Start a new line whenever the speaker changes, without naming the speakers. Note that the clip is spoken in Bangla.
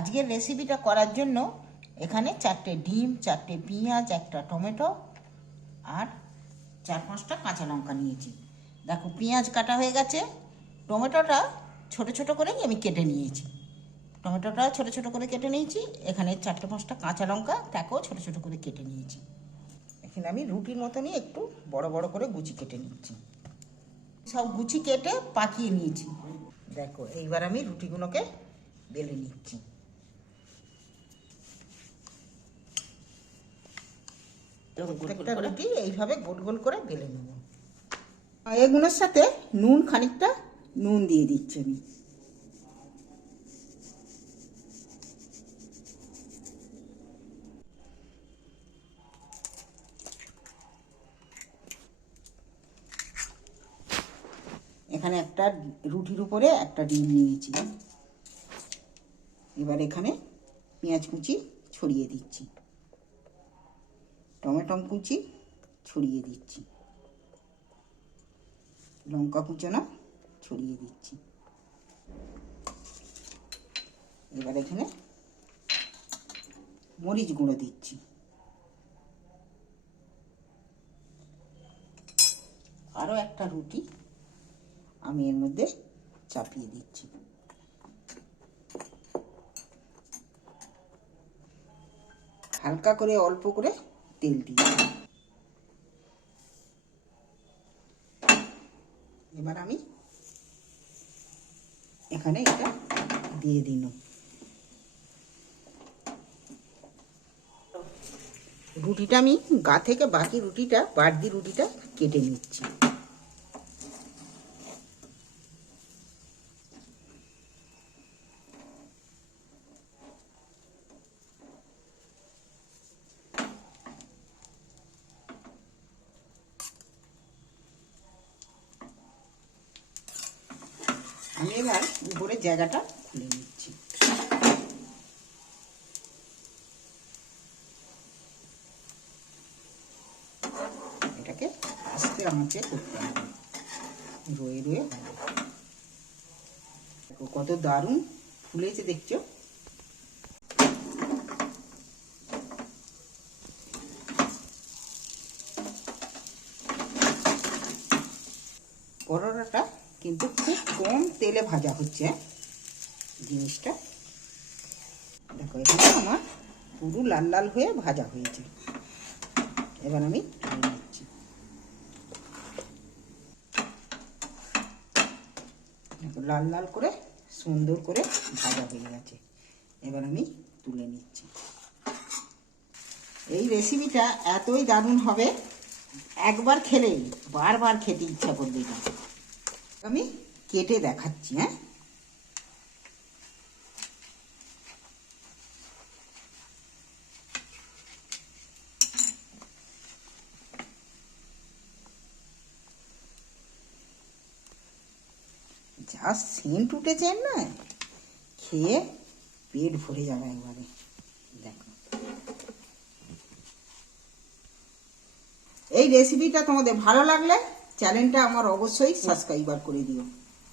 আজকের রেসিপিটা করার জন্য এখানে চারটে ডিম, চারটে পেঁয়াজ, একটা টমেটো আর চার পাঁচটা কাঁচা লঙ্কা নিয়েছি। দেখো, পেঁয়াজ কাটা হয়ে গেছে। টমেটোটা ছোট ছোট করে আমি কেটে নিয়েছি। টমেটোটা ছোট ছোট করে কেটে নিয়েছি। এখানে চারটে পাঁচটা কাঁচা লঙ্কা, তাকেও ছোট ছোট করে কেটে নিয়েছি। এখানে আমি রুটির মতনই একটু বড় বড় করে গুচি কেটে নিচ্ছি। সব গুচি কেটে পাকিয়ে নিয়েছি। দেখো, এইবার আমি রুটিগুলোকে বেলে নিচ্ছি। প্রত্যেকটা রুটি এইভাবে গোল গোল করে বেলে নেব। এগুলোর সাথে নুন খানিকটা নুন দিয়ে দিচ্ছি আমি। এখানে একটা রুটির উপরে একটা ডিম নিয়েছি এবার এখানে পেঁয়াজ কুচি ছড়িয়ে দিচ্ছি। টমেটো কুচি ছড়িয়ে দিচ্ছি। লঙ্কা কুচোনা ছড়িয়ে দিচ্ছি। এবার এখানে মরিচ গুঁড়ো দিচ্ছি। আরও একটা রুটি আমি এর মধ্যে চাপিয়ে দিচ্ছি। হালকা করে অল্প করে তেল দিয়ে এবার আমি এখানে এটা দিয়ে দিন রুটিটা আমি গা থেকে বাকি রুটিটা, বাড়তি রুটিটা কেটে নিচ্ছি। আমি এবার উপরের জায়গাটা খুলে নিচ্ছি। এটাকে আস্তে আমাকে করতে হবে। রয়ে রয়ে দেখো কত দারুণ ফুলেছে, দেখছ? পরোটাটা কিন্তু খুব কম তেলে ভাজা হচ্ছে জিনিসটা। দেখো, এখানে আমার পুরো লাল লাল হয়ে ভাজা হয়েছে। এবার আমি নিচ্ছি। লাল লাল করে সুন্দর করে ভাজা হয়ে গেছে। এবার আমি তুলে নিচ্ছি। এই রেসিপিটা এতই দারুণ হবে, একবার খেলেই, বারবার খেতে ইচ্ছা করবে না আমি কেটে দেখাচ্ছি হ্যাঁ? যা সেন্ট উঠেছে না খেয়ে পেট ভরে যাবে একবারে। দেখো। এই রেসিপিটা তোমাদের ভালো লাগলে চ্যানেলটা আমার অবশ্যই সাবস্ক্রাইবার করে দিও।